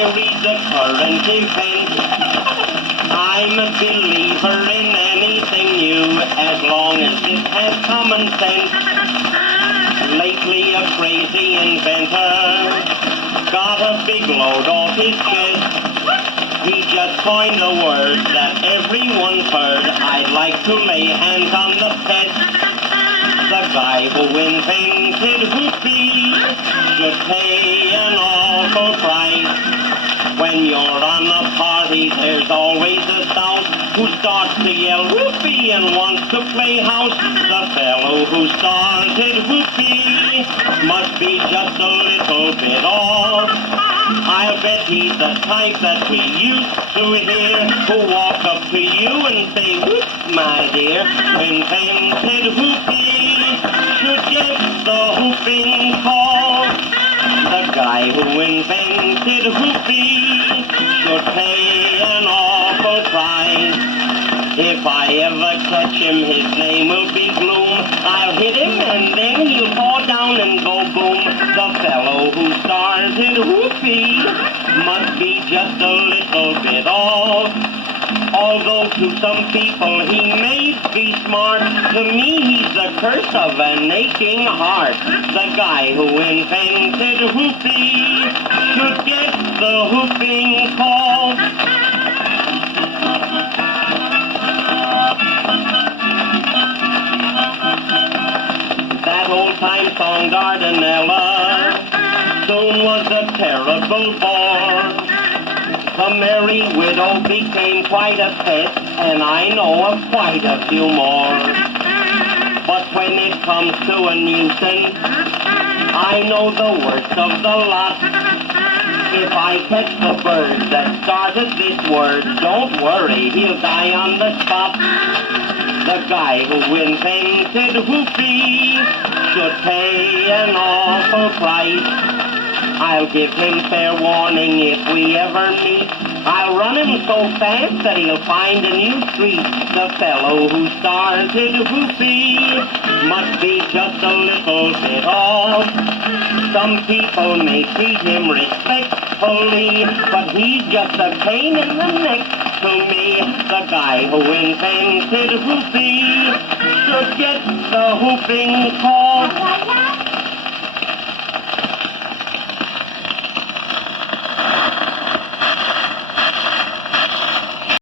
I read the current events. I'm a believer in anything new, as long as it has common sense. Lately a crazy inventor got a big load off his chest. He just coined a word that everyone's heard. I'd like to lay hands on the pest. The guy who invented Whoopie should pay an awful price. When you're on a party, there's always a souse who starts to yell Whoopie and wants to play house. The fellow who started Whoopie must be just a little bit off. I'll bet he's the type that we used to hear, who walk up to you and say, "Whoop, my dear, invented Whoopie should get the whooping call." The guy who invented Whoopie should pay an awful price. If I ever catch him, his name will be Gloom. I'll hit him and then he'll fall down and go boom. The fellow who started Whoopie must be just a little bit off. Although to some people he may be smart, to me he's the curse of an aching heart. The guy who invented Whoopie should get the whooping call. That old-time song, Dardanella, soon was a terrible bore. The merry widow became quite a pest, and I know of quite a few more. But when it comes to a nuisance, I know the worst of the lot. If I catch the bird that started this word, don't worry, he'll die on the spot. The guy who invented Whoopie should pay an awful price. I'll give him fair warning if we ever meet. I'll run him so fast that he'll find a new street. The fellow who started Whoopie must be just a little bit off. Some people may treat him respectfully, but he's just a pain in the neck to me. The guy who invented Whoopie should get the whooping call.